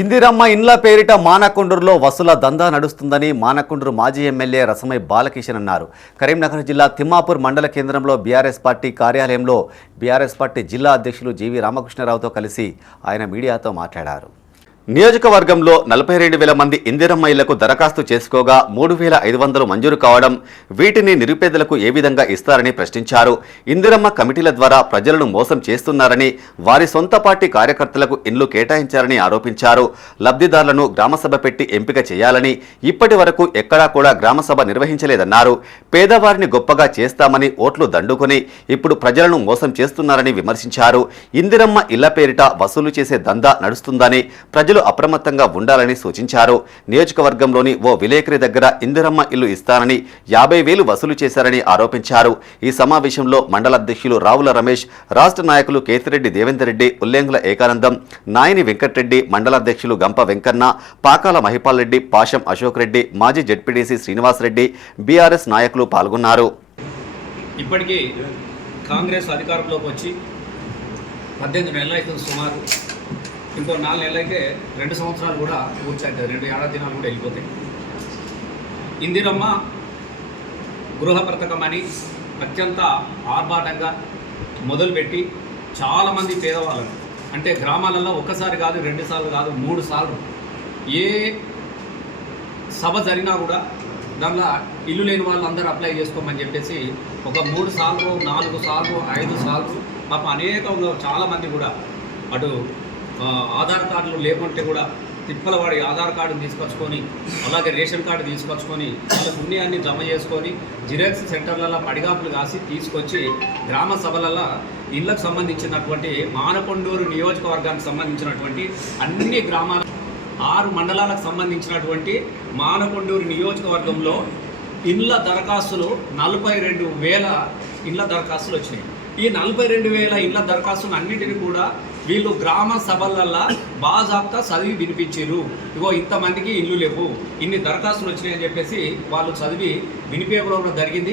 ఇందిరమ్మ ఇండ్ల పేరిట మానకొండూరులో వసూల దందా నడుస్తుందని మానకొండూరు మాజీ ఎమ్మెల్యే రసమై బాలకిషన్ అన్నారు. కరీంనగర్ జిల్లా తిమ్మాపూర్ మండల కేంద్రంలో బీఆర్ఎస్ పార్టీ కార్యాలయంలో బీఆర్ఎస్ పార్టీ జిల్లా అధ్యక్షులు జీవి రామకృష్ణరావుతో కలిసి ఆయన మీడియాతో మాట్లాడారు. నియోజకవర్గంలో నలభై రెండు వేల మంది ఇందిరమ్మ ఇళ్ళకు దరఖాస్తు చేసుకోగా మూడు వేల ఐదు వందలు మంజూరు కావడం వీటిని నిరుపేదలకు ఏ విధంగా ఇస్తారని ప్రశ్నించారు. ఇందిరమ్మ కమిటీల ద్వారా ప్రజలను మోసం చేస్తున్నారని వారి సొంత పార్టీ కార్యకర్తలకు ఇండ్లు కేటాయించారని ఆరోపించారు. లబ్ధిదారులను గ్రామసభ పెట్టి ఎంపిక చేయాలని ఇప్పటి వరకు ఎక్కడా కూడా గ్రామసభ నిర్వహించలేదన్నారు. పేదవారిని గొప్పగా చేస్తామని ఓట్లు దండుకుని ఇప్పుడు ప్రజలను మోసం చేస్తున్నారని విమర్శించారు. ఇందిరమ్మ ఇళ్ళ పేరిట వసూలు చేసే దందా నడుస్తుందని ప్రజలు అప్రమత్తంగా ఉండాలని సూచించారు. నియోజకవర్గంలోని ఓ విలేకరి దగ్గర ఇందిరమ్మ ఇల్లు ఇస్తానని యాభై వేలు వసూలు చేశారని ఆరోపించారు. ఈ సమావేశంలో మండల అధ్యక్షులు రావుల రమేష్ రాష్ట్ర నాయకులు కేతిరెడ్డి దేవేందర్రెడ్డి ఉల్లేంగుల ఏకానందం నాయని వెంకట్రెడ్డి మండలాధ్యక్షులు గంప వెంకన్న పాకాల మహిపాల్ రెడ్డి పాషం అశోక్ రెడ్డి మాజీ జడ్పీడీసీ శ్రీనివాసరెడ్డి బీఆర్ఎస్ నాయకులు పాల్గొన్నారు. ఇప్పటికీ కాంగ్రెస్ అధికారంలోకి వచ్చి పద్దెనిమిది నెలలు అవుతుంది సుమారు. ఇంకో నాలుగు నెలలైతే రెండు సంవత్సరాలు కూడా పూర్తి రెండు ఏడాది దినాలు కూడా వెళ్ళిపోతాయి. ఇందిరమ్మ గృహ పథకం అని అత్యంత ఆర్భాటంగా మొదలుపెట్టి చాలామంది పేదవాళ్ళను అంటే గ్రామాలలో ఒక్కసారి కాదు రెండు సార్లు కాదు మూడు సార్లు ఏ సభ జరిగినా కూడా దానిలో ఇల్లు లేని వాళ్ళందరూ అప్లై చేసుకోమని చెప్పేసి ఒక మూడు సార్లు నాలుగు సార్లు ఐదు సార్లు పాప అనేక చాలామంది కూడా అటు ఆధార్ కార్డులు లేకుంటే కూడా తిప్పలవాడి ఆధార్ కార్డు తీసుకొచ్చుకొని అలాగే రేషన్ కార్డు తీసుకొచ్చుకొని వాళ్ళ పుణ్యాన్ని జమ చేసుకొని జిరాక్స్ సెంటర్లలో పడిగాపులు కాసి తీసుకొచ్చి గ్రామ సభలలో ఇళ్ళకు సంబంధించినటువంటి మానకొండూరు నియోజకవర్గానికి సంబంధించినటువంటి అన్ని గ్రామాల ఆరు మండలాలకు సంబంధించినటువంటి మానకొండూరు నియోజకవర్గంలో ఇళ్ళ దరఖాస్తులు నలభై రెండు వేల ఇళ్ళ దరఖాస్తులు వచ్చినాయి. ఈ నలభై రెండు వేల ఇళ్ళ దరఖాస్తులు అన్నిటిని కూడా వీళ్ళు గ్రామ సభలల్లో బాజాబ్తా చదివి వినిపించారు. ఇగో ఇంతమందికి ఇల్లు లేవు. ఇన్ని దరఖాస్తులు వచ్చినాయని చెప్పేసి వాళ్ళు చదివి వినిపించడం జరిగింది.